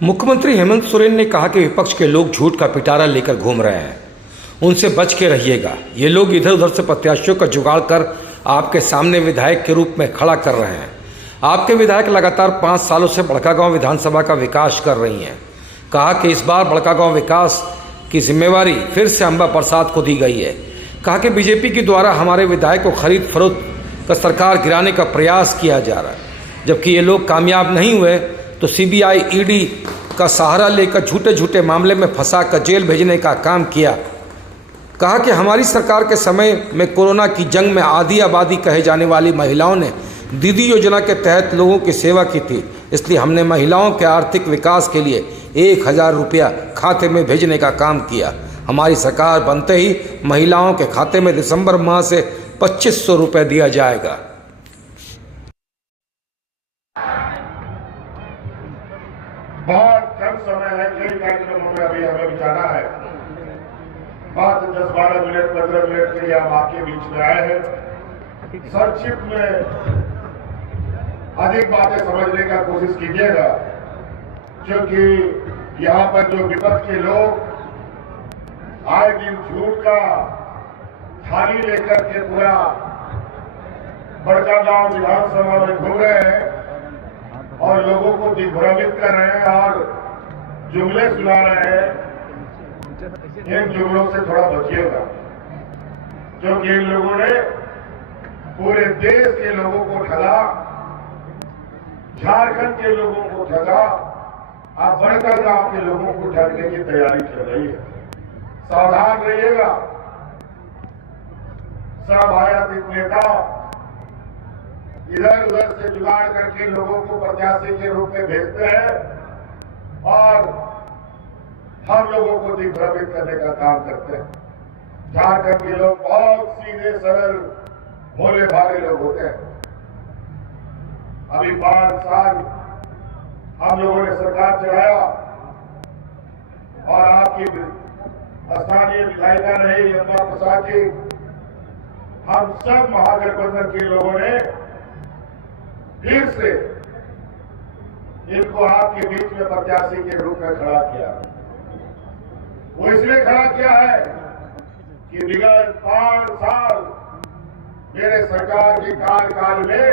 मुख्यमंत्री हेमंत सोरेन ने कहा कि विपक्ष के लोग झूठ का पिटारा लेकर घूम रहे हैं, उनसे बच के रहिएगा। ये लोग इधर उधर से प्रत्याशियों का जुगाड़ कर आपके सामने विधायक के रूप में खड़ा कर रहे हैं। आपके विधायक लगातार 5 सालों से बड़कागांव विधानसभा का विकास कर रही हैं। कहा कि इस बार बड़कागांव विकास की जिम्मेवारी फिर से अंबा प्रसाद को दी गई है। कहा कि बीजेपी के द्वारा हमारे विधायक को खरीद फरोख्त का सरकार गिराने का प्रयास किया जा रहा है। जबकि ये लोग कामयाब नहीं हुए तो सीबीआई ईडी का सहारा लेकर झूठे झूठे मामले में फंसा कर जेल भेजने का काम किया। कहा कि हमारी सरकार के समय में कोरोना की जंग में आधी आबादी कहे जाने वाली महिलाओं ने दीदी योजना के तहत लोगों की सेवा की थी, इसलिए हमने महिलाओं के आर्थिक विकास के लिए 1000 रुपया खाते में भेजने का काम किया। हमारी सरकार बनते ही महिलाओं के खाते में दिसंबर माह से 2500 रुपये दिया जाएगा। बहुत कम समय है, कई कार्यक्रमों में अभी हमें जाना है। बात 10-12 मिनट 15 मिनट के लिए हम आपके बीच में आए हैं। संक्षिप्त में अधिक बातें समझने का कोशिश कीजिएगा, क्योंकि यहाँ पर जो विपक्ष के लोग आए दिन झूठ का थाली लेकर के पूरा बड़कागांव विधानसभा में घूम रहे हैं और लोगों को दिग्भ्रमित कर रहे हैं और जुमले सुना रहे हैं। इन जुमलों से थोड़ा बचिएगा, क्योंकि इन लोगों ने पूरे देश के लोगों को ठगा, झारखंड के लोगों को ठगा, अब बड़कागांव के लोगों को ठगने की तैयारी चल रही है। सावधान रहिएगा। सब आयातित नेता इधर उधर से जुगाड़ करके लोगों को प्रत्याशी के रूप में भेजते हैं और हम लोगों को दिग्भ्रमित करने का काम करते हैं। झारखंड के लोग बहुत सीधे सरल भोले भाले लोग होते हैं। अभी 5 साल हम लोगों ने सरकार चलाया और आपकी स्थानीय विधायिका रही अंबा प्रसाद जी, हम सब महागठबंधन के लोगों ने फिर से इनको आपके बीच में प्रत्याशी के रूप में खड़ा किया। वो इसलिए खड़ा किया है कि विगत 5 साल मेरे सरकार के कार्यकाल में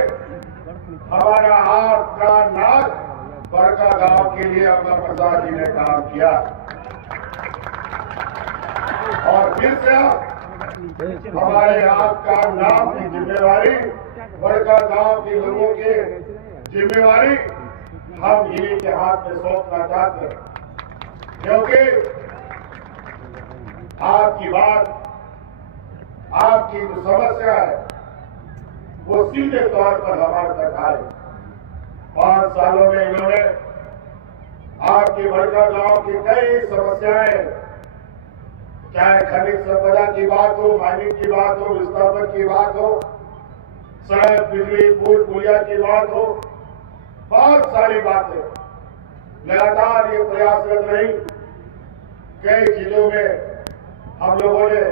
हमारा हाथ का नाक बड़कागांव के लिए अंबा प्रसाद जी ने काम किया और फिर से हमारे आपका नाम की जिम्मेवारी, बड़कागांव के लोगों की जिम्मेवारी हम इन्हीं के हाथ में सौंपना चाहते हैं, क्योंकि आपकी बात, आपकी जो समस्या है वो सीधे तौर पर हमारे तक आए। 5 सालों में इन्होंने आपके बड़कागांव की कई समस्याएं, चाहे खनिज संपदा की बात हो, माइनिंग की बात हो, विस्थापन की बात हो, सड़क, बिजली, पुल पुलिया की बात हो, बहुत सारी बातें लगातार ये प्रयासरत रही। कई चीजों में हम लोगों ने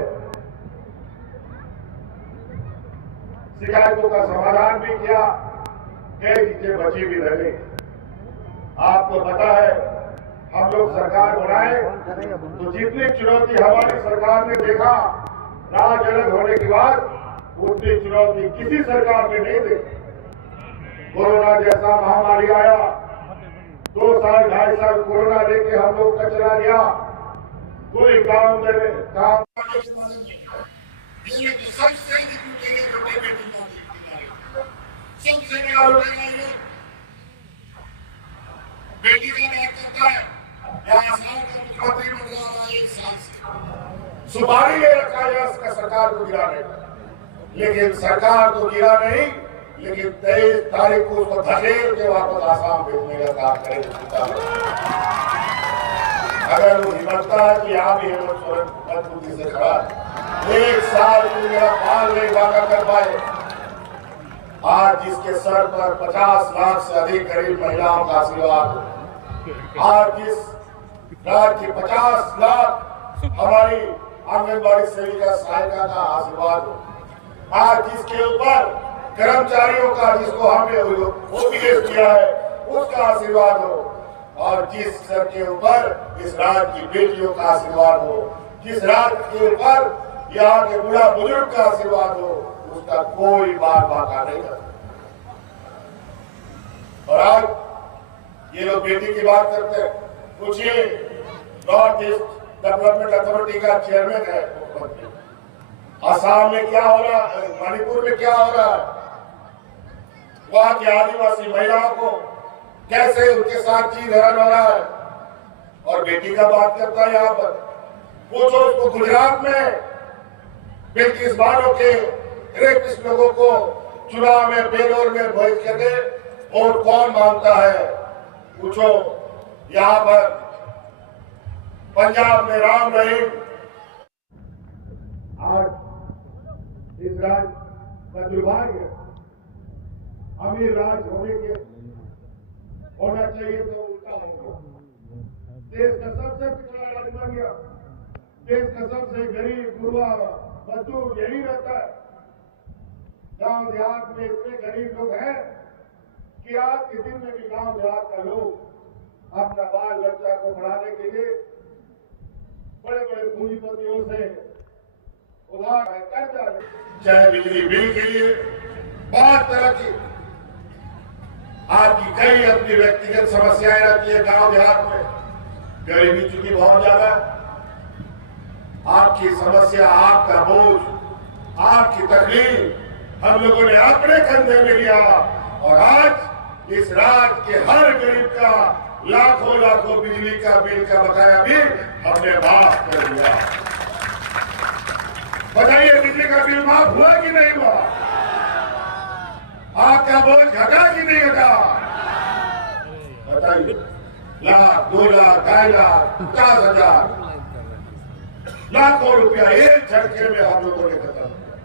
शिकायतों का समाधान भी किया, कई चीजें बची भी रही। आपको पता है, हम लोग सरकार बनाए तो जितनी चुनौती हमारी सरकार ने देखा राज अलग होने के बाद, उतनी चुनौती किसी सरकार ने नहीं देखी। कोरोना जैसा महामारी आया, 2 साल 2.5 साल कोरोना लेके हम लोग का चला गया, कोई काम करे काम सबसे बेटी का बात करता है, मुख्यमंत्री बन रहा है 1 साल से, सुपारी ले रखा है उसका सरकार को गिराने का, लेकिन सरकार को गिरा नहीं, लेकिन 23 तारीख को उसको धकेल के वापस आसाम भेजने का काम करेगा। अगर वो हिम्मतता है कि आप ही हेमंत सोरेन बुद्धि से खड़ा 1 साल को मेरा बाल नहीं वादा कर पाए। आज जिसके सर पर 50 लाख से अधिक गरीब महिलाओं का आशीर्वाद हो, आज जिस राज्य की 50 लाख हमारी आंगनबाड़ी सेविका सहायिका का आशीर्वाद हो, आज जिसके ऊपर कर्मचारियों का, जिसको हमने ओपीएस दिया है, उसका आशीर्वाद हो, और जिस सर के ऊपर इस राज्य की बेटियों का आशीर्वाद हो, जिस राज्य के ऊपर यहाँ के बूढ़ा बुजुर्ग का आशीर्वाद हो, उसका कोई बात बाका नहीं करता। और आज ये लोग बेटी की बात करते हैं। पूछिए, नॉर्थ ईस्ट डेवलपमेंट अथॉरिटी का चेयरमैन है मुख्यमंत्री, असम में क्या हो रहा है, मणिपुर में क्या हो रहा है, वहां की आदिवासी महिलाओं को कैसे उनके साथ चीज हरण हो रहा है, और बेटी का बात करता है यहाँ पर। पूछो उसको, गुजरात में बिल्किस बानो के रेपिस्ट लोगों को चुनाव में बेलोर में भेज करके वोट कौन मांगता है? पूछो यहाँ पर पंजाब में राम रहीम। आज इस राज्य का दुर्भाग्य, अमीर राज्य होना चाहिए तो उल्टा हो गया। देश का सबसे पिछड़ा राज्य बन गया। देश का सबसे गरीब गुरबा मजदूर यही रहता है। गांव देहात में इतने गरीब लोग हैं कि आज के दिन में भी गांव देहात का लोग अपना बाल बच्चा को पढ़ाने के लिए बड़े बड़े पूंजीपतियों से उधार कर्जा, चाहे बिजली बिल के लिए, बहुत तरह की आपकी कई अपनी व्यक्तिगत समस्याएं रहती है। गांव देहात में गरीबी चूंकि बहुत ज्यादा है, आपकी समस्या, आपका बोझ, आपकी तकलीफ हम लोगों ने अपने कंधे में लिया और आज इस राज्य के हर गरीब का लाखों लाखों बिजली का बिल का बकाया भी हमने माफ कर दिया। बताइए, बिजली का बिल माफ हुआ कि नहीं हुआ? आपका बोझ घटा कि नहीं घटा? बताइए, लाख, 2 लाख, 2.5 लाख, 50,000, लाखों रुपया एक झटके में हम लोगों ने खत्म किया।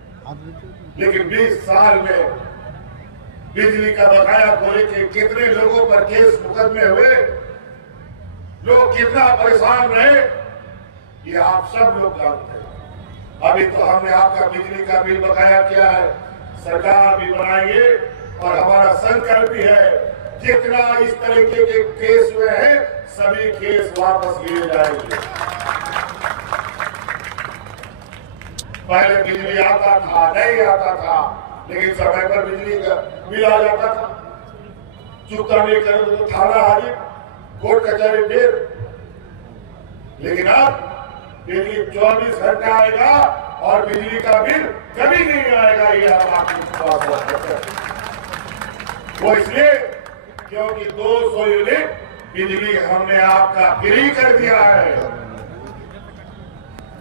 लेकिन 20 साल में बिजली का बकाया को लेकर कितने लोगों पर केस मुकदमे हुए, लोग कितना परेशान रहे, ये आप सब लोग जानते हैं। अभी तो हमने आपका बिजली का बिल बकाया किया है, सरकार भी बनाएंगे और हमारा संकल्प भी है, जितना इस तरीके के केस हुए हैं सभी केस वापस लिए जाएंगे। पहले बिजली आता था, नहीं आता था, लेकिन समय पर बिजली का बिल आ जाता था। चुकता नहीं करे तो थाना हाजिर, कोर्ट कचहरी फिर। लेकिन अब बिजली 24 घंटे आएगा और बिजली का बिल कभी नहीं आएगा, ये हम आपको वो इसलिए क्योंकि 200 यूनिट बिजली हमने आपका फ्री कर दिया है।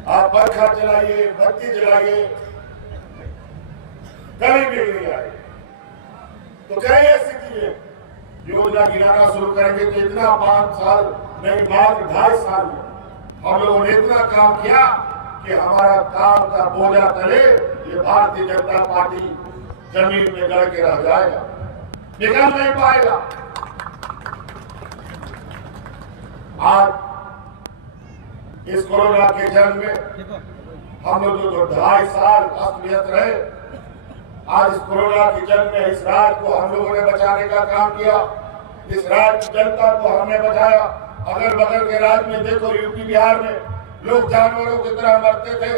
आप पंखा चलाइए, बत्ती जलाइए, कभी बिल नहीं आएगा। तो कई ऐसी चीजें योजना गिनाना शुरू करेंगे तो इतना 5 साल नहीं, मात्र 2.5 साल में हम लोगों ने इतना काम किया कि हमारा काम का बोझा तले ये भारतीय जनता पार्टी जमीन में गड़ के रह जाएगा, निकल नहीं पाएगा। आज इस कोरोना के जंग में हम लोग जो 2.5 साल असलियत रहे, आज इस कोरोना की जंग में इस राज्य को हम लोगों ने बचाने का काम किया। इस राज्य की जनता को हमने बचाया। अगल बगल के राज्य में देखो, यूपी बिहार में लोग जानवरों की तरह मरते थे,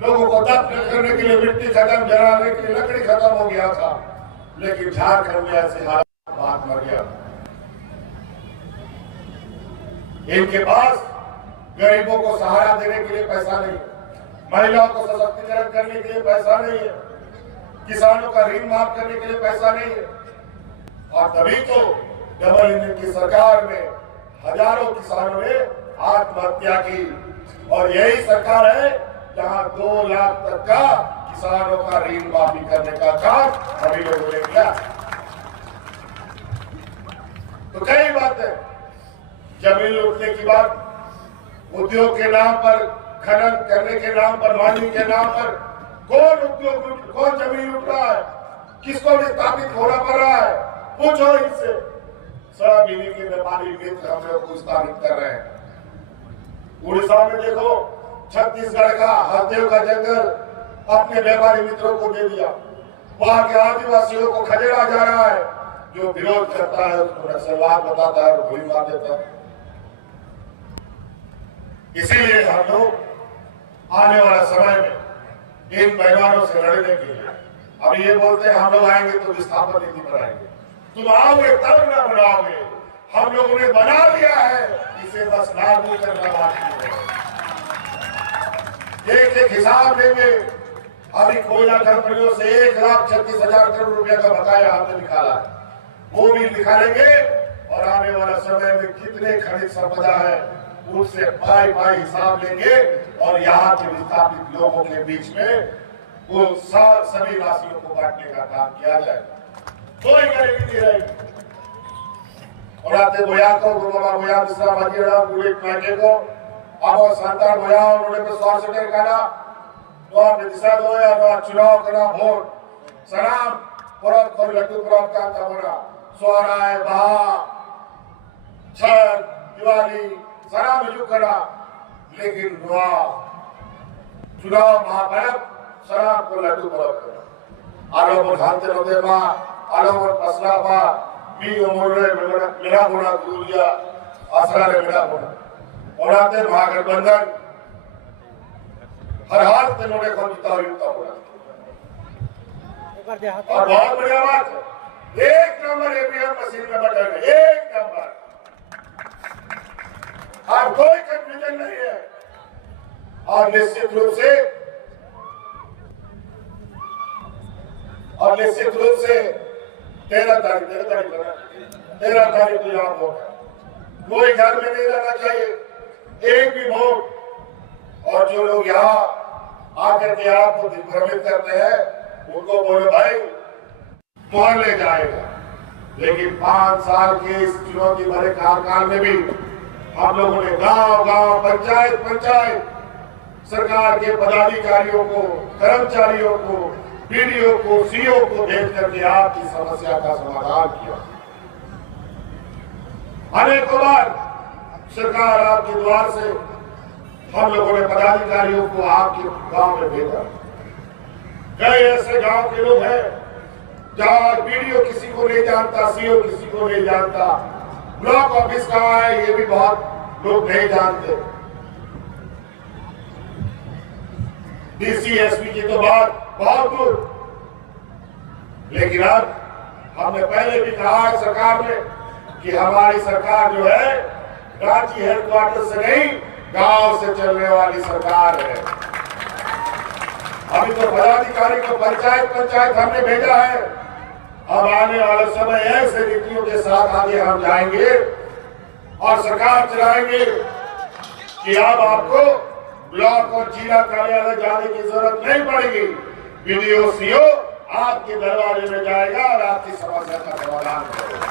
लोगों को दफन करने के लिए मिट्टी खत्म, जलाने के लिए लकड़ी खत्म हो गया था। लेकिन झारखंड में ऐसे हालात बात मर गया। इनके पास गरीबों को सहारा देने के लिए पैसा नहीं, महिलाओं को सशक्तिकरण करने के लिए पैसा नहीं है, किसानों का ऋण माफ करने के लिए पैसा नहीं है। और तभी तो डबल इंजन की सरकार में हजारों किसानों ने आत्महत्या की, और यही सरकार है जहां 2 लाख तक का किसानों का ऋण माफी करने का काम सभी लोगों ने किया। तो कई बातें, जमीन लूटने की बात, उद्योग के नाम पर, खनन करने के नाम पर, माइनिंग के नाम पर कौन उद्योग, कौन जमीन लूट रहा है, किसको विस्थापित होना पड़ रहा है, पूछो इनसे। सब इन्हीं के व्यापारी मित्र हम लोग को विस्थापित कर रहे हैं। उड़ीसा में देखो, छत्तीसगढ़ का हरदेव का जंगल अपने व्यापारी मित्रों को दे दिया, वहां के आदिवासियों को खदेड़ा जा रहा है। जो विरोध करता है उसको नक्सलवाद बताता है और गोली मार देता है। इसीलिए हम लोग आने वाला समय में इन परिवारों से लड़ने के लिए अब ये बोलते हैं हम लोग आएंगे तो विस्थापन नीति बनाएंगे। तुम आओगे तब ना बनाओगे, हम लोगों ने बना लिया है, इसे बस लागू करना बाकी है। एक एक हिसाब लेंगे। अभी कोयला कंपनियों से 1,36,000 करोड़ रुपया का बकाया हमने निकाला है, वो भी निकालेंगे और आने वाला समय में कितने खनिज संपदा है उससे पाई हिसाब लेंगे और यहाँ के विस्थापित लोगों के बीच में वो सभी राशियों को बांटने का काम किया जाएगा। कोई गरीबी नहीं रहेगी। और आते बोया को गुरुमा बोया दूसरा बाजीरा गुरु मायके को अब संतान बोया उन्होंने तो 100 सीटें काटा तो दिशा दो या चुनाव करना वोट सलाम परत कर लड्डू परत का तमरा सोहराय बहा छठ दिवाली सारा मिलू करा लेकिन दुआ चुनाव महापर्व सारा को लड्डू परत करा आलो पर खाते होते मां आलो पर पसला बा मी उमरे मेरा गुना दूरिया आसरा ने मेरा गुना और आते महागठबंधन हर हाल में लोगों को जिताओ युक्ता हो और बहुत बढ़िया बात है 1 नंबर ईवीएम मशीन में बटन है 1 नंबर और कोई कंफ्यूजन नहीं है। और निश्चित रूप से 13 तारीख को यहाँ वोट कोई घर में नहीं रहना चाहिए एक भी वोट। और जो लोग यहाँ आकर के आपको भ्रमित करते हैं उनको बोले भाई मोहर ले जाएगा। लेकिन 5 साल के इस चुनौती भरे कार्यकाल में भी हम लोगों ने गांव पंचायत सरकार के पदाधिकारियों को कर्मचारियों को बीडीओ को सीओ को भेज करके आपकी समस्या का समाधान किया। अनेकों बार सरकार आपके द्वार से हम लोगों ने पदाधिकारियों को आपके गांव में भेजा। कई ऐसे गांव के लोग हैं जहां बीडीओ किसी को नहीं जानता, सीओ किसी को नहीं जानता, ब्लॉक ऑफिस कहाँ है ये भी बहुत लोग नहीं जानते। डीसी एसपी की तो बात बहुत दूर। लेकिन अब हमने पहले भी कहा है सरकार में कि हमारी सरकार जो है रांची हेडक्वार्टर से नहीं गांव से चलने वाली सरकार है। अभी तो पदाधिकारी को पंचायत हमने भेजा है। अब आने वाला समय ऐसे नीतियों के साथ आगे हम जाएंगे और सरकार चलाएंगे कि अब आपको ब्लॉक और जिला कार्यालय जाने की जरूरत नहीं पड़ेगी। बीडीओ सीओ आपके दरवाजे में जाएगा और आपकी समस्या का समाधान करेगा।